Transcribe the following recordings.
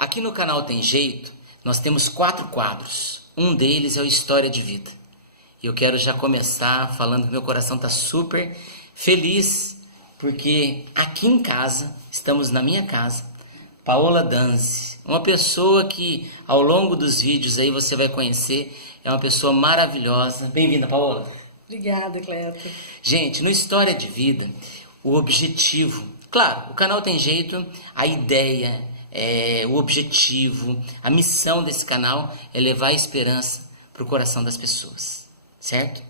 Aqui no canal Tem Jeito, nós temos 4 quadros. Um deles é o História de Vida. E eu quero já começar falando que meu coração está super feliz, porque aqui em casa, estamos na minha casa, Paola Danzi, uma pessoa que ao longo dos vídeos aí você vai conhecer, é uma pessoa maravilhosa. Bem-vinda, Paola. Obrigada, Cleto. Gente, no História de Vida, o objetivo, claro, o canal Tem Jeito, a ideia, o objetivo, a missão desse canal é levar a esperança para o coração das pessoas, certo?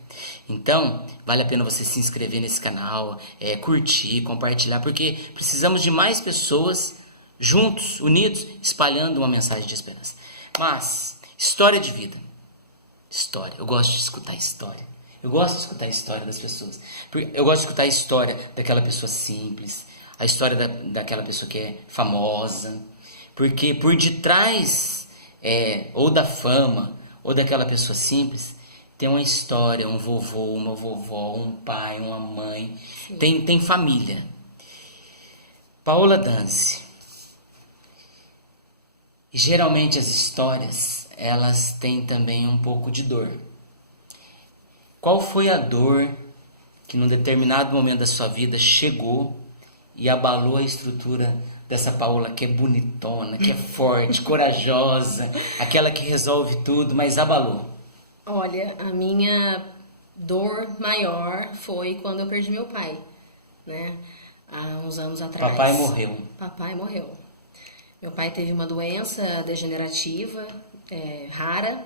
Então, vale a pena você se inscrever nesse canal, curtir, compartilhar, porque precisamos de mais pessoas juntos, unidos, espalhando uma mensagem de esperança. Mas, história de vida. História, eu gosto de escutar história. Eu gosto de escutar a história das pessoas. Eu gosto de escutar a história daquela pessoa simples, a história daquela pessoa que é famosa. Porque por detrás, ou da fama, ou daquela pessoa simples, tem uma história, um vovô, uma vovó, um pai, uma mãe. Tem família. Paola Danzi. E geralmente as histórias, elas têm também um pouco de dor. Qual foi a dor que num determinado momento da sua vida chegou e abalou a estrutura dessa Paola que é bonitona, que é forte, corajosa, aquela que resolve tudo, mas abalou? Olha, a minha dor maior foi quando eu perdi meu pai, né? Há uns anos atrás. Papai morreu. Papai morreu. Meu pai teve uma doença degenerativa, rara,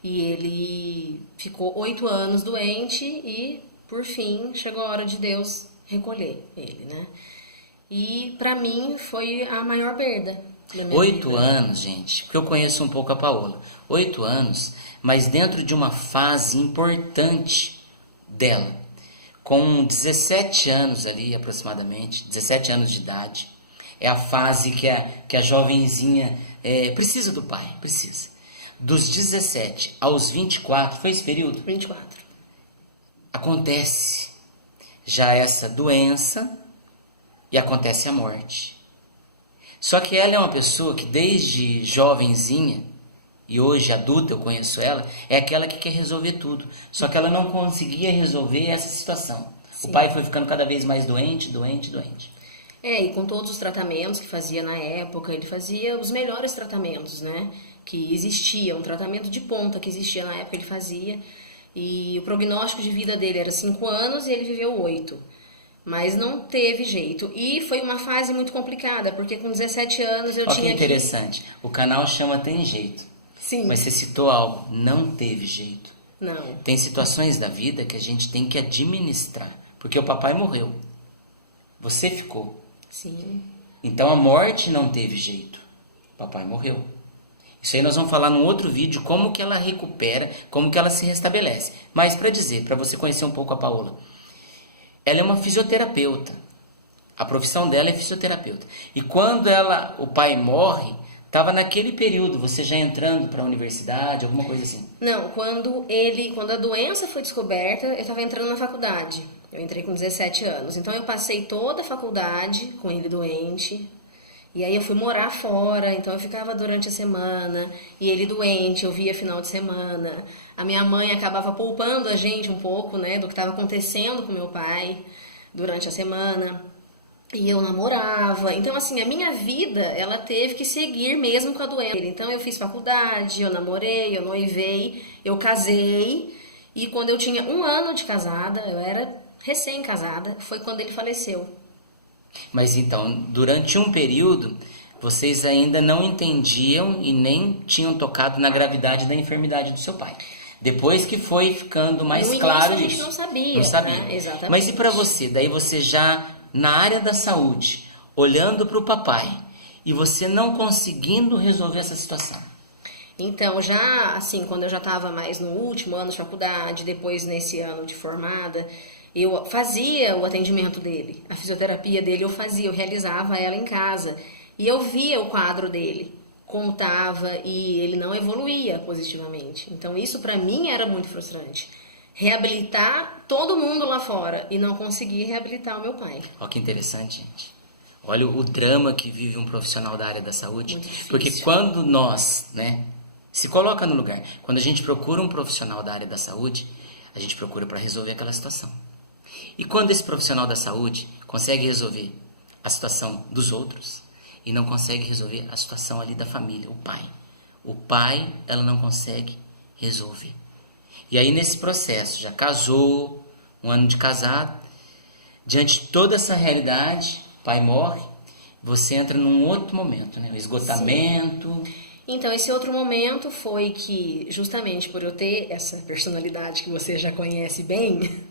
e ele ficou 8 anos doente e, por fim, chegou a hora de Deus recolher ele, né? E pra mim foi a maior perda da minha 8 vida. anos, gente, porque eu conheço um pouco a Paola. 8 anos, mas dentro de uma fase importante dela. Com 17 anos ali, aproximadamente, 17 anos de idade, é a fase que a jovenzinha precisa do pai, precisa. Dos 17 aos 24, foi esse período? 24. Acontece já essa doença e acontece a morte. Só que ela é uma pessoa que desde jovenzinha, e hoje adulta eu conheço ela, é aquela que quer resolver tudo. Só que ela não conseguia resolver essa situação. Sim. O pai foi ficando cada vez mais doente, doente, doente. E com todos os tratamentos que fazia na época, ele fazia os melhores tratamentos, né? Que existia, um tratamento de ponta que existia na época, ele fazia. E o prognóstico de vida dele era 5 anos e ele viveu 8. Mas não teve jeito. E foi uma fase muito complicada, porque com 17 anos eu Olha tinha que interessante, o canal chama Tem Jeito. Sim. Mas você citou algo, não teve jeito. Não. Tem situações da vida que a gente tem que administrar. Porque o papai morreu. Você ficou. Sim. Então a morte não teve jeito. O papai morreu. Isso aí nós vamos falar num outro vídeo, como que ela recupera, como que ela se restabelece. Mas para dizer, para você conhecer um pouco a Paola, ela é uma fisioterapeuta. A profissão dela é fisioterapeuta. E quando o pai morre, estava naquele período, você já entrando para a universidade, alguma coisa assim? Não, quando a doença foi descoberta, eu estava entrando na faculdade. Eu entrei com 17 anos. Então eu passei toda a faculdade com ele doente. E aí eu fui morar fora, então eu ficava durante a semana. E ele doente, eu via final de semana. A minha mãe acabava poupando a gente um pouco, né, do que estava acontecendo com meu pai durante a semana. E eu namorava. Então, assim, a minha vida, ela teve que seguir mesmo com a doença. Então, eu fiz faculdade, eu namorei, eu noivei, eu casei. E quando eu tinha 1 ano de casada, eu era recém-casada, foi quando ele faleceu. Mas então, durante um período, vocês ainda não entendiam e nem tinham tocado na gravidade da enfermidade do seu pai. Depois que foi ficando mais claro a gente isso. não sabia. Não sabia. Né? Exatamente. Mas e para você? Daí você já na área da saúde, olhando para o papai, e você não conseguindo resolver essa situação? Então, já assim, quando eu já estava mais no último ano de faculdade, depois nesse ano de formada, eu fazia o atendimento dele, a fisioterapia dele eu realizava ela em casa. E eu via o quadro dele, como estava, e ele não evoluía positivamente. Então isso para mim era muito frustrante. Reabilitar todo mundo lá fora e não conseguir reabilitar o meu pai. Olha que interessante, gente. Olha o drama que vive um profissional da área da saúde. Muito difícil. Porque quando nós, né, se coloca no lugar, quando a gente procura um profissional da área da saúde, a gente procura para resolver aquela situação. E quando esse profissional da saúde consegue resolver a situação dos outros e não consegue resolver a situação ali da família, o pai. O pai, ela não consegue resolver. E aí nesse processo, já casou, um ano de casado, diante de toda essa realidade, pai morre, você entra num outro momento, né? O esgotamento. Sim. Então, esse outro momento foi que, justamente por eu ter essa personalidade que você já conhece bem,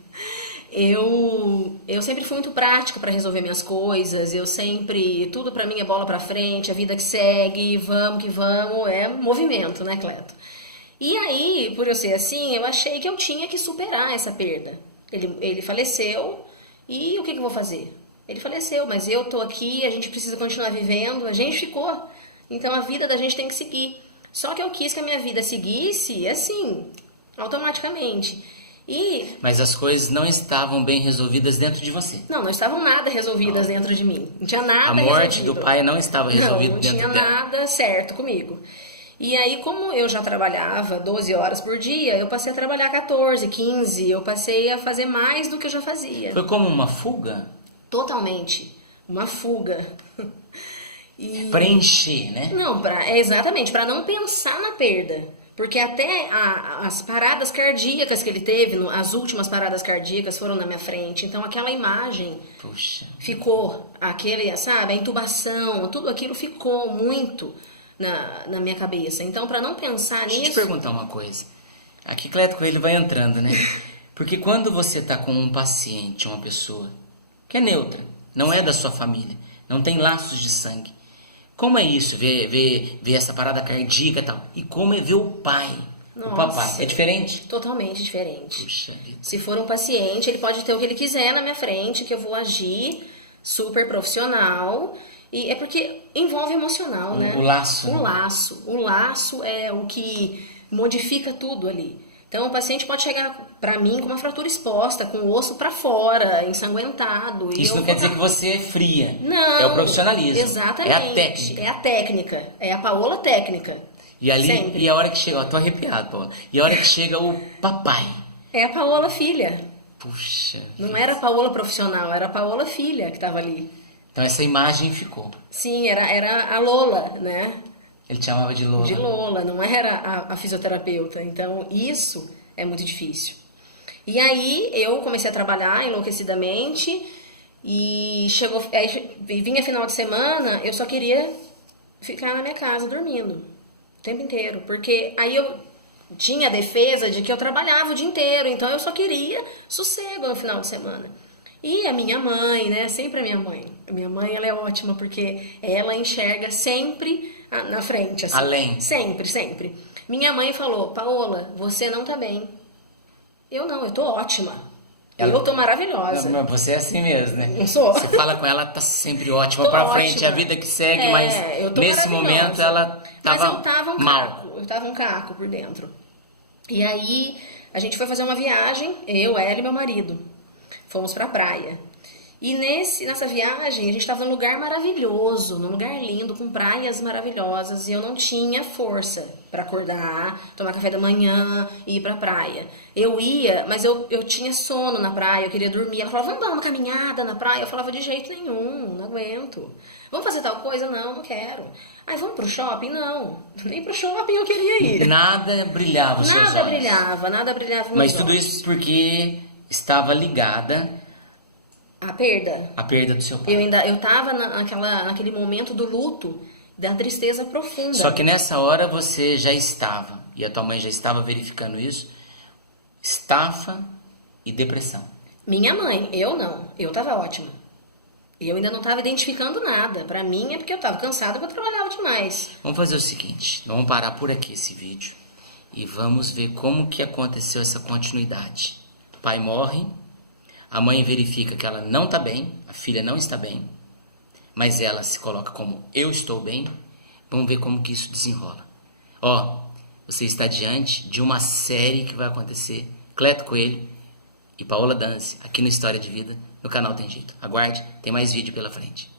eu sempre fui muito prática para resolver minhas coisas, tudo para mim é bola para frente, a vida que segue, vamos que vamos, é movimento, né, Cleto? E aí, por eu ser assim, eu achei que eu tinha que superar essa perda. Ele faleceu, e o que eu vou fazer? Ele faleceu, mas eu tô aqui, a gente precisa continuar vivendo, a gente ficou. Então a vida da gente tem que seguir. Só que eu quis que a minha vida seguisse assim, automaticamente. Mas as coisas não estavam bem resolvidas dentro de você. Não estavam nada resolvidas dentro de mim. Não tinha nada resolvido. A morte do pai não estava resolvida não dentro tinha dela. nada certo comigo. E aí, como eu já trabalhava 12 horas por dia, eu passei a trabalhar 14, 15, eu passei a fazer mais do que eu já fazia. Foi como uma fuga? Totalmente. Uma fuga. Preencher, né? Não, exatamente, para não pensar na perda. Porque até as paradas cardíacas que ele teve, as últimas paradas cardíacas foram na minha frente. Então aquela imagem ficou, sabe, a intubação, tudo aquilo ficou muito na minha cabeça. Então, para não pensar nisso... Deixa eu te perguntar uma coisa. Aqui, Cleto Coelho vai entrando, né? Porque quando você tá com um paciente, uma pessoa que é neutra, não é da sua família, não tem laços de sangue, como é isso, ver essa parada cardíaca e tal? E como é ver o pai, Nossa, o papai? É diferente? Totalmente diferente. Puxa vida. Se for um paciente, ele pode ter o que ele quiser na minha frente, que eu vou agir super profissional. E é porque envolve emocional, né? O laço. O laço. O laço é o que modifica tudo ali. Então, o paciente pode chegar pra mim com uma fratura exposta, com o osso pra fora, ensanguentado. Isso não quer dizer que você é fria. Não. É o profissionalismo. Exatamente. É a técnica. É a técnica. É a Paola técnica. E ali, Sempre. e a hora que chega, ó, tô arrepiado, Paola. E a hora que chega o papai. É a Paola filha. Puxa. Não era a Paola profissional, era a Paola filha que tava ali. Então essa imagem ficou. Sim, era a Lola, né? Ele te chamava de Lola. De Lola, não era a fisioterapeuta. Então, isso é muito difícil. E aí, eu comecei a trabalhar enlouquecidamente e vinha final de semana, eu só queria ficar na minha casa dormindo o tempo inteiro. Porque aí eu tinha a defesa de que eu trabalhava o dia inteiro, então eu só queria sossego no final de semana. E a minha mãe, né? Sempre a minha mãe. A minha mãe, ela é ótima porque ela enxerga sempre na frente, assim. Além. Sempre, sempre. Minha mãe falou, Paola, você não tá bem. Eu tô ótima. Eu tô maravilhosa. Não, você é assim mesmo, né? Não sou? Você fala com ela, tá sempre ótima Tô pra frente, ótima. a vida que segue, mas eu tô nesse maravilhosa. momento ela Mas tava eu tava mal. Eu tava um caco por dentro. E aí, a gente foi fazer uma viagem, eu, ela e meu marido. Fomos pra praia. E nessa viagem, a gente estava num lugar maravilhoso, num lugar lindo, com praias maravilhosas, e eu não tinha força para acordar, tomar café da manhã e ir pra praia. Eu ia, mas eu tinha sono na praia, eu queria dormir. Ela falava, vamos dar uma caminhada na praia? Eu falava, de jeito nenhum, não aguento. Vamos fazer tal coisa? Não, não quero. Ai, vamos pro shopping? Não, nem pro shopping eu queria ir. Nada brilhava os seus olhos. Nada brilhava. Mas tudo isso porque estava ligada a perda. A perda do seu pai. Eu tava naquele momento do luto, da tristeza profunda. Só que nessa hora você já estava, e a tua mãe já estava verificando isso, estafa e depressão. Minha mãe, eu não. Eu tava ótima. Eu ainda não tava identificando nada. Pra mim é porque eu tava cansada porque eu trabalhava demais. Vamos fazer o seguinte, vamos parar por aqui esse vídeo e vamos ver como que aconteceu essa continuidade. O pai morre, a mãe verifica que ela não está bem, a filha não está bem, mas ela se coloca como eu estou bem. Vamos ver como que isso desenrola. Ó, você está diante de uma série que vai acontecer, Cleto Coelho e Paola Danzi, aqui no História de Vida, no canal Tem Jeito. Aguarde, tem mais vídeo pela frente.